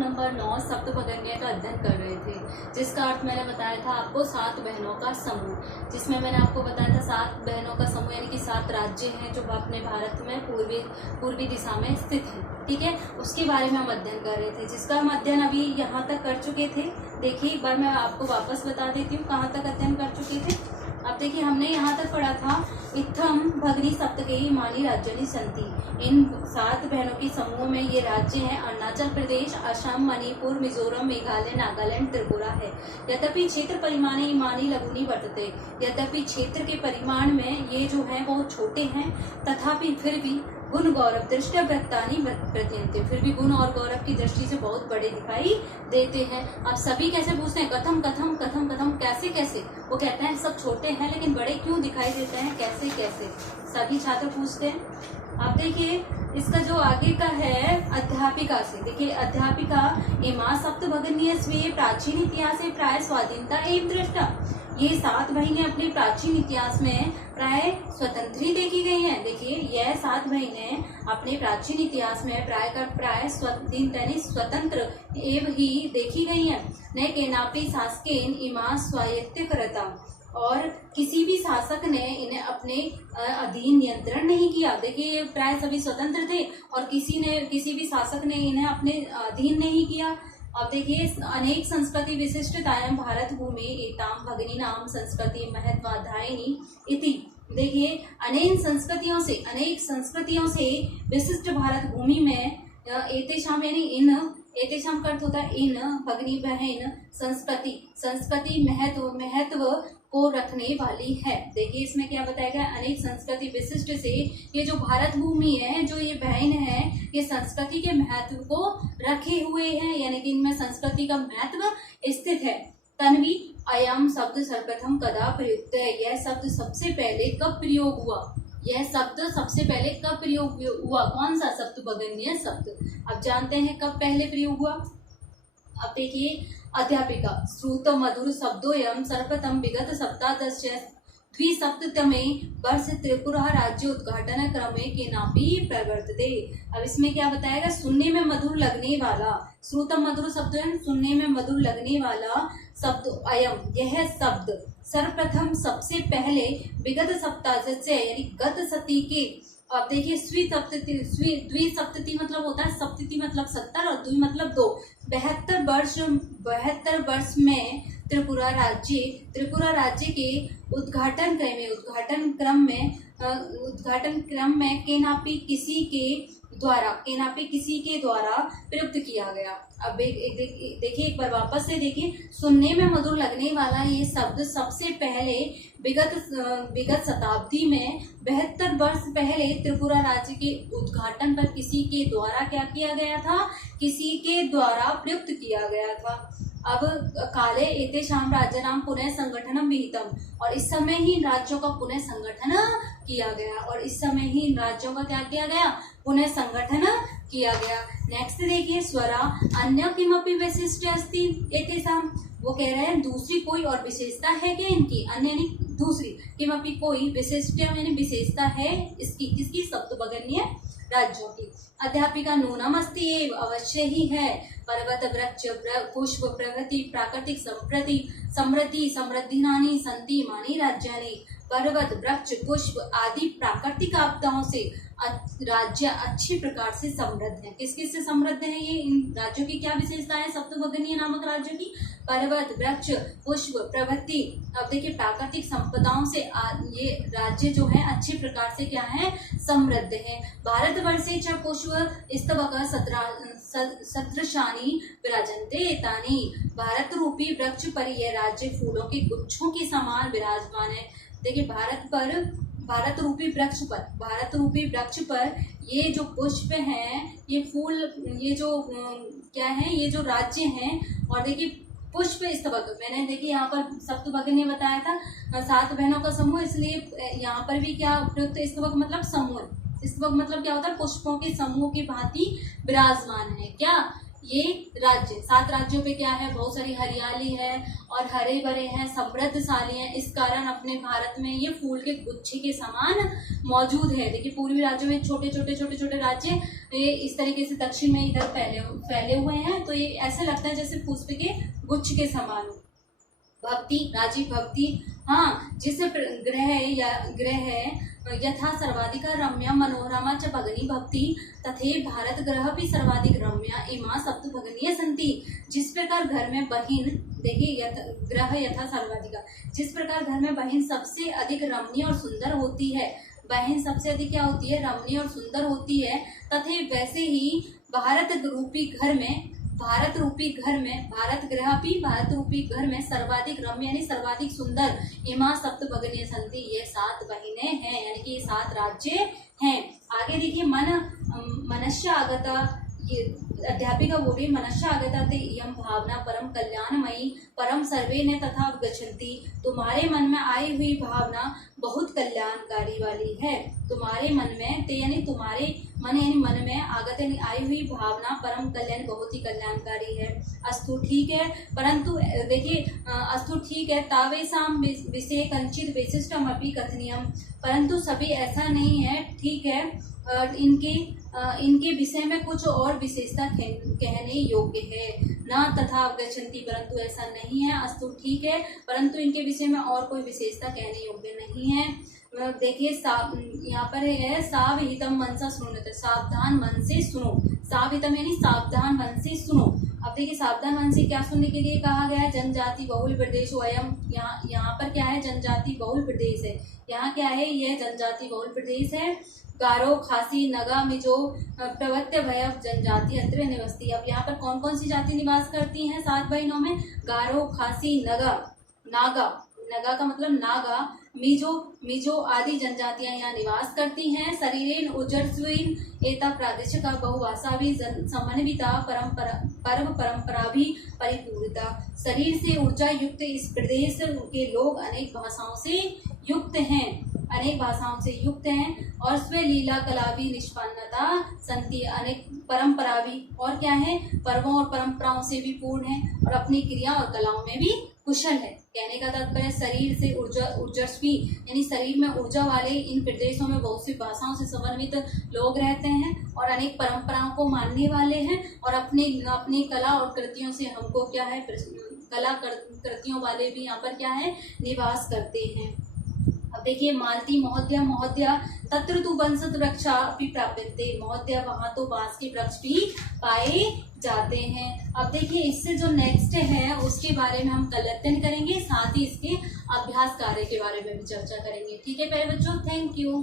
Number 9 सप्तभगन्य का अध्ययन कर रहे थे, जिसका अर्थ मैंने बताया था आपको 7 बहनों का समूह, जिसमें मैंने आपको बताया था 7 बहनों का समूह यानी कि 7 राज्य हैं जो अपने भारत में पूर्वी दिशा में स्थित हैं। ठीक है, उसके बारे में हम अध्ययन कर रहे थे, जिसका हम अध्ययन अभी यहाँ तक कर चुके थे। देखिए एक बार मैं आपको वापस बता देती हूँ कहाँ तक अध्ययन कर चुके थे। अब देखिए हमने यहाँ तक पढ़ा था इत्थम भगनी सप्तकेयी इमानी राज्यानि सन्ति। इन 7 बहनों के समूह में ये राज्य हैं अरुणाचल प्रदेश, असम, मणिपुर, मिजोरम, मेघालय, नागालैंड, त्रिपुरा है। यद्यपि क्षेत्र परिमाणे इमानी लघुनी वर्तते, यद्यपि क्षेत्र के परिमाण में ये जो है बहुत छोटे हैं, तथापि फिर भी गुण गौरव दृष्टि वृत्तानि प्रतीयन्ते, फिर भी गुण और गौरव की दृष्टि से बहुत बड़े दिखाई देते हैं। अब सभी कैसे पूछते हैं कथम कथम कथम कथम, कैसे कैसे, वो कहते हैं सब छोटे हैं लेकिन बड़े क्यों दिखाई देते हैं, कैसे कैसे, सभी छात्र पूछते हैं। अब देखिए इसका जो आगे का है अध्यापिका से, देखिए अध्यापिका इमा सप्तभगन्य स्वीय प्राचीन इतिहास प्राय स्वाधीनता एवं दृष्टा। ये 7 बहनें अपने प्राचीन इतिहास में प्राय स्वतंत्र ही देखी गई हैं। देखिए यह 7 बहनें अपने प्राचीन इतिहास में प्राय स्वतंत्र एवं ही देखी गई हैं। न केनापि शासकेन इमा स्वायत्त करता, और किसी भी शासक ने इन्हें अपने अधीन नियंत्रण नहीं किया। देखिए ये प्राय सभी स्वतंत्र थे और किसी भी शासक ने इन्हें अपने अधीन नहीं किया। अब देखिए अनेक संस्कृति विशिष्टताएं भारत भूमि एताम भगिनी नाम संस्कृति महत्वाधायिनी इति। देखिए अनेक संस्कृतियों से विशिष्ट भारत भूमि में एतेषाम यानी इन, एतेषाम का अर्थ होता है इन, भगिनी बहन, संस्कृति महत्व को रखने वाली है। देखिए इसमें क्या बताया गया, अनेक संस्कृति विशिष्ट से ये जो भारत भूमि है, जो ये बहन है, ये संस्कृति के महत्व को रखे हुए हैं, यानी कि इनमें संस्कृति का महत्व स्थित है। तन्वी अयम शब्द सर्वप्रथम कदा प्रयुक्त है, यह शब्द सबसे पहले कब प्रयोग हुआ, यह शब्द सबसे पहले कब प्रयोग हुआ, कौन सा सप्तभगन्य शब्द। अब जानते हैं कब पहले प्रयोग हुआ। अब देखिए अध्यापिका श्रुत मधुर शब्दोयम सर्वप्रथम विगत सप्तादश द्विसप्ततमे वर्ष त्रिपुरा राज्य उद्घाटन क्रमे केनापि प्रवर्तते। अब इसमें क्या बताएगा, सुनने में मधुर लगने वाला, श्रुतम मधुर शब्दोयम, सुनने में मधुर लगने वाला शब्द अयम, यह शब्द सर्वप्रथम सबसे पहले विगत सप्तादश से यानी गत सती के, अब देखिए द्विसप्तति मतलब होता है, सप्तति मतलब 70 और द्वि मतलब 2, 72 वर्ष में त्रिपुरा राज्य के उद्घाटन क्रम में केनापि किसी के द्वारा प्रयुक्त किया गया। अब देखिए एक बार वापस से देखिए, सुनने में मधुर लगने वाला ये शब्द सबसे पहले विगत शताब्दी में 72 वर्ष पहले त्रिपुरा राज्य के उद्घाटन पर किसी के द्वारा क्या किया गया था, किसी के द्वारा प्रयुक्त किया गया था। अब काले एतेषां राज्यानां पुनः संगठनम विहितम, और इस समय ही राज्यों का पुनः संगठन किया गया, और इस समय ही राज्यों का क्या किया गया, पुनः संगठन किया गया। नेक्स्ट देखिए स्वरा अन्य किमपि वैशिष्ट्य अस्ति एतेषां, वो कह रहे हैं दूसरी कोई और विशेषता है क्या इनकी, अन्य यानी दूसरी, किमपि कोई विशिष्ट यानी विशेषता है इसकी, किसकी, सप्तभगन्य राज्यों की। अध्यापिका नूनम अस्ति एव, अवश्य ही है, पर्वत वृक्ष पुष्प प्रगति प्राकृतिक समृद्धिनानि सन्ति इमानि राज्यानि। पर्वत वृक्ष पुष्प आदि प्राकृतिक आपदाओं से राज्य अच्छी प्रकार से समृद्ध है। किस किस से समृद्ध है ये, इन राज्यों की क्या विशेषता है सप्तभगन्य नामक राज्यों की, पर्वत वृक्ष पुष्प प्रवृत्ति। अब देखिए प्राकृतिक संपदाओं से ये राज्य जो है अच्छे प्रकार से क्या है, समृद्ध है। भारतवर्षे च पुष्प स्तबक सदृशानि विराजन्ते एतानि, भारत रूपी वृक्ष पर यह राज्य फूलों के गुच्छों के समान विराजमान है। देखिए भारत रूपी वृक्ष पर ये जो पुष्प हैं, ये फूल, ये जो क्या है, ये जो राज्य हैं, और देखिए पुष्प स्तबक, मैंने देखिए यहाँ पर सप्तभगन्य बताया था 7 बहनों का समूह, इसलिए यहाँ पर भी क्या प्रयुक्त, स्तबक मतलब समूह, स्तबक मतलब क्या होता है, पुष्पों के समूह की भांति विराजमान है। क्या ये राज्य, 7 राज्यों पे क्या है, बहुत सारी हरियाली है और हरे भरे हैं, समृद्धशाली हैं। इस कारण अपने भारत में ये फूल के गुच्छे के समान मौजूद है। देखिए पूर्वी राज्यों में छोटे छोटे राज्य ये इस तरीके से दक्षिण में इधर फैले हुए हैं, तो ये ऐसे लगता है जैसे पुष्प के गुच्छ के समान। भक्ति, राजीव भक्ति, हाँ, जिसे ग्रह यथा सर्वाधिका रम्या मनोरमा च भगिनी भक्ति तथे भारत ग्रह भी सर्वाधिक रम्या इमा सप्त भगनीय संति। जिस प्रकार घर में बहिन, देखिए ग्रह यथा सर्वाधिका, जिस प्रकार घर में बहिन सबसे अधिक रमणीय और सुंदर होती है, बहन सबसे अधिक क्या होती है, रमणीय और सुंदर होती है, तथे वैसे ही भारत रूपी घर में सर्वाधिक रम्य यानी सर्वाधिक सुंदर इमा सप्त भगनीय संति, ये 7 बहिनें हैं, यानी कि ये 7 राज्य हैं। आगे देखिए मनश्या आगता, ये अध्यापिका बोली मनश्या आगता ते यम भावना परम कल्याणमयी परम सर्वे ने तथा गच्छन्ति। तुम्हारे मन में आई हुई भावना बहुत कल्याणकारी वाली है। तुम्हारे मन में ते यानी तुम्हारे मन में आगत यानी आई हुई भावना परम कल्याण बहुत ही कल्याणकारी है। अस्तु ठीक है, परंतु देखिए अस्तु ठीक है, तावेशाम विषय कंचित विशिष्टम अपि कथनीयम, परंतु सभी ऐसा नहीं है, ठीक है, इनके विषय में कुछ और विशेषता कहने योग्य है। ना तथा गच्छन्ति, परंतु ऐसा नहीं है। अस्तु ठीक है, परंतु इनके विषय में और कोई विशेषता कहने योग्य नहीं है। देखिए यहाँ पर है सावहितम मनसा सुनो, सावधान मन से सुनो। सावहितम यानी सावधान मन से सुनो। अब देखिए सावधान मन से क्या सुनने के लिए कहा गया है, जनजाति बहुल प्रदेश वयम, यहाँ पर क्या है, जनजाति बहुल प्रदेश है। यहाँ क्या है, यह जनजाति बहुल प्रदेश है। गारो, खासी, नगा, मिजो, प्रवत्य भयव जनजाति अत्र निवसती। अब यहाँ पर कौन कौन सी जाति निवास करती हैं 7 बहनों में, गारो, खासी, नगा का मतलब नागा, मिजो आदि जनजातियां यहाँ निवास करती हैं। शरीरेन उजर्स्वीन एता प्रादेशिक बहुभाषा भी समन्विता पर्व परंपरा भी परिपूरिता। शरीर से ऊर्जा युक्त इस प्रदेश के लोग अनेक भाषाओं से युक्त हैं और स्व लीला कला भी निष्पन्नता संति, अनेक परंपरा भी और क्या है, पर्वों और परंपराओं से भी पूर्ण है और अपनी क्रिया और कलाओं में भी कुशल है। कहने का तात्पर्य शरीर से ऊर्जस्वी यानी शरीर में ऊर्जा वाले इन प्रदेशों में बहुत सी भाषाओं से समन्वित लोग रहते हैं और अनेक परंपराओं को मानने वाले हैं और अपनी कला और कृतियों से हमको क्या है, कला कृतियों वाले भी यहाँ पर क्या है, निवास करते हैं। अब देखिए मालती महोदया तत्र तु वंशज वृक्षा भी प्राप्यते, महोदया वहाँ तो बांस के वृक्ष भी पाए जाते हैं। अब देखिए इससे जो नेक्स्ट है उसके बारे में हम कल अध्ययन करेंगे, साथ ही इसके अभ्यास कार्य के बारे में भी चर्चा करेंगे। ठीक है प्यारे बच्चों, थैंक यू।